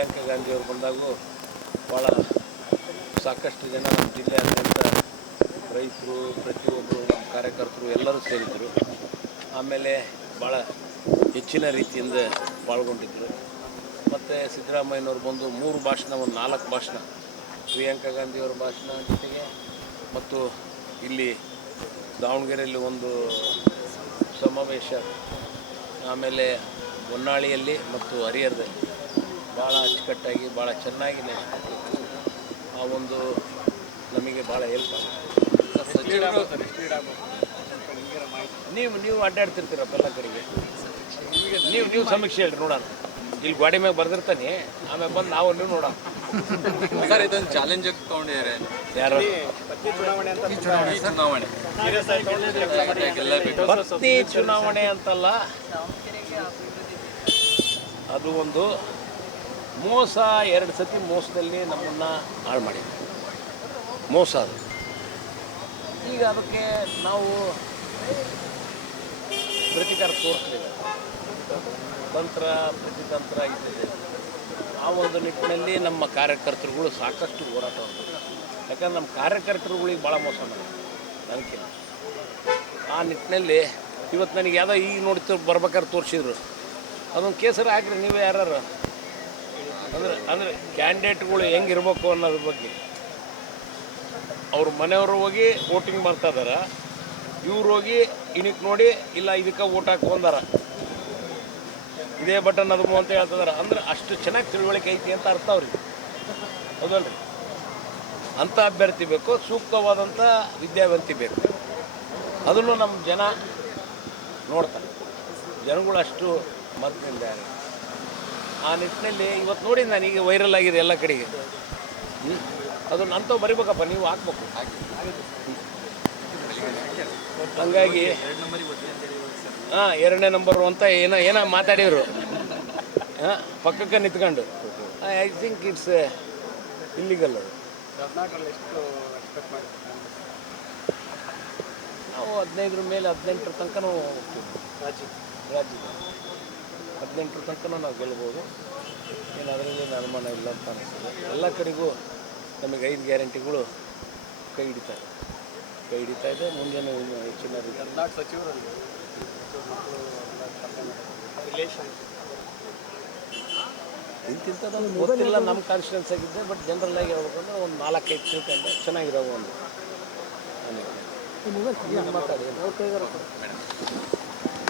ಪ್ರಿಯಾಂಕಾ ಗಾಂಧಿಯವರು ಬಂದಾಗೂ ಭಾಳ ಸಾಕಷ್ಟು ಜನ ನಮ್ಮ ಜಿಲ್ಲೆಯಾದ್ಯಂತ ರೈತರು ಪ್ರತಿಯೊಬ್ಬರು ನಮ್ಮ ಕಾರ್ಯಕರ್ತರು ಎಲ್ಲರೂ ಸೇರಿದರು. ಆಮೇಲೆ ಭಾಳ ಹೆಚ್ಚಿನ ರೀತಿಯಿಂದ ಪಾಲ್ಗೊಂಡಿದ್ದರು ಮತ್ತು ಸಿದ್ದರಾಮಯ್ಯನವರು ಬಂದು ಮೂರು ಭಾಷಣ, ಒಂದು ನಾಲ್ಕು ಭಾಷಣ, ಪ್ರಿಯಾಂಕಾ ಗಾಂಧಿಯವರ ಭಾಷಣ ಜೊತೆಗೆ ಮತ್ತು ಇಲ್ಲಿ ದಾವಣಗೆರೆಯಲ್ಲಿ ಒಂದು ಸಮಾವೇಶ, ಆಮೇಲೆ ಹೊನ್ನಾಳಿಯಲ್ಲಿ ಮತ್ತು ಹರಿಹರದಲ್ಲಿ. ಭಾಳ ಅಚ್ಚುಕಟ್ಟಾಗಿ ಭಾಳ ಚೆನ್ನಾಗಿ ಆ ಒಂದು ನಮಗೆ ಭಾಳ ಹೆಲ್ಪ್ ಆಗುತ್ತೆ. ನೀವು ನೀವು ಅಡ್ಡಾಡ್ತಿರ್ತೀರಪ್ಪ ಎಲ್ಲ ಕಡೆಗೆ ನೀವು ನೀವು ಸಮೀಕ್ಷೆ ಹೇಳ್ರಿ ನೋಡೋಣ. ಇಲ್ಲಿ ಗಾಡಿ ಮ್ಯಾಗ ಬರ್ದಿರ್ತಾನೆ ಆಮೇಲೆ ಬಂದು ನಾವು ನೀವು ನೋಡೋಣ. ಸರ್ ಇದೊಂದು ಚಾಲೆಂಜ್ ಆಗಿ ತಗೊಂಡಿದ್ದಾರೆ. ಯಾರು? ಚುನಾವಣೆ ಚುನಾವಣೆ ಅಂತಲ್ಲ ಅದು ಒಂದು ಮೋಸ ಎರಡು ಸತಿ ಮೋಸದಲ್ಲಿ ನಮ್ಮನ್ನು ಹಾಳು ಮಾಡಿದೆ ಮೋಸ ಅದು. ಈಗ ಅದಕ್ಕೆ ನಾವು ಪ್ರತಿಕಾರ ತೋರಿಸ್ಲಿಲ್ಲ. ತಂತ್ರ, ಪ್ರತಿತಂತ್ರ ಇದ್ದಿದೆ. ಆ ಒಂದು ನಿಟ್ಟಿನಲ್ಲಿ ನಮ್ಮ ಕಾರ್ಯಕರ್ತರುಗಳು ಸಾಕಷ್ಟು ಹೋರಾಟ ಯಾಕಂದ್ರೆ ನಮ್ಮ ಕಾರ್ಯಕರ್ತರುಗಳಿಗೆ ಭಾಳ ಮೋಸ ಮಾಡಿದೆ ನನಗೆ ಆ ನಿಟ್ಟಿನಲ್ಲಿ ಇವತ್ತು ನನಗೆ ಯಾವುದೋ ಈಗ ನೋಡಿ ಬರ್ಬೇಕಾದ್ರೆ ತೋರಿಸಿದ್ರು. ಅದೊಂದು ಕೇಸರಿ ಹಾಕಿರಿ ನೀವೇ ಯಾರು ಅಂದ್ರೆ, ಅಂದರೆ ಕ್ಯಾಂಡಿಡೇಟ್ಗಳು ಹೆಂಗಿರ್ಬೇಕು ಅನ್ನೋದ್ರ ಬಗ್ಗೆ. ಅವ್ರ ಮನೆಯವರು ಹೋಗಿ ವೋಟಿಂಗ್ ಮಾಡ್ತಾ ಇದಾರ. ಇವ್ರು ಹೋಗಿ ಇದಕ್ಕೆ ನೋಡಿ, ಇಲ್ಲ ಇದಕ್ಕೆ ವೋಟ್ ಹಾಕೊಂಡಾರ ಇದೇ ಬಟನ್ ಅದು ಅಂತ ಹೇಳ್ತಿದಾರ ಅಂದ್ರೆ ಅಷ್ಟು ಚೆನ್ನಾಗಿ ತಿಳುವಳಿಕೆ ಐತಿ ಅಂತ ಅರ್ಥ ಅವ್ರಿಗೆ. ಹೌದಲ್ರಿ? ಅಂಥ ಅಭ್ಯರ್ಥಿ ಬೇಕು ಸೂಕ್ತವಾದಂಥ ವಿದ್ಯಾವಂತಿ ಬೇಕು. ಅದನ್ನು ನಮ್ಮ ಜನ ನೋಡ್ತಾರೆ. ಜನಗಳು ಅಷ್ಟು ಮತದಿಂದ ಆ ನಿಟ್ಟಿನಲ್ಲಿ ಇವತ್ತು ನೋಡಿ ನಾನು ಈಗ ವೈರಲ್ ಆಗಿದೆ ಎಲ್ಲ ಕಡೆಗೆ. ಅದು ಅದನ್ನು ಅಂಥವು ಬರಿಬೇಕಪ್ಪ, ನೀವು ಹಾಕ್ಬೇಕು. ಹಂಗಾಗಿ ಹಾಂ, ಎರಡನೇ ನಂಬರು ಅಂತ ಏನೋ ಏನೋ ಮಾತಾಡಿದ್ರು. ಹಾಂ, ಪಕ್ಕಕ್ಕೆ ನಿಂತ್ಕೊಂಡು. ಐ ಥಿಂಕ್ ಇಟ್ಸ್ ಇಲ್ಲಿಗಲ್ ಅದು. ನಾವು ಹದಿನೈದರ ಮೇಲೆ ಹದಿನೆಂಟರ ತನಕ ರಾಜ್ಯ ರಾಜ್ಯ ಹದಿನೆಂಟರ ತನಕ ನಾವು ಗೆಲ್ಬೋದು. ಏನು ಅದರಲ್ಲಿ ಅನುಮಾನ ಇಲ್ಲ ಅಂತ ಅನಿಸ್ತದೆ ಎಲ್ಲ ಕಡೆಗೂ ನಮಗೆ ಐದು ಗ್ಯಾರಂಟಿಗಳು ಕೈ ಹಿಡಿತಾ ಇದೆ. ಕೈ ಹಿಡಿತಾ ಇದೆ. ಮುಂಜಾನೆ ಇನ್ನೂ ಹೆಚ್ಚಿನ ಇಂತಿಂಥದ್ದು ಗೊತ್ತಿಲ್ಲ ನಮ್ಮ ಕಾನ್ಫಿಡೆನ್ಸ್ ಆಗಿದ್ದೆ ಬಟ್ ಜನರಲ್ ಆಗಿ ಹೇಳ್ಬೇಕಂದ್ರೆ ಒಂದು ನಾಲ್ಕೈದು ತಿಳ್ಕೊಂಡೆ ಚೆನ್ನಾಗಿರೋ ಒಂದು ಮಾತಾಡಿ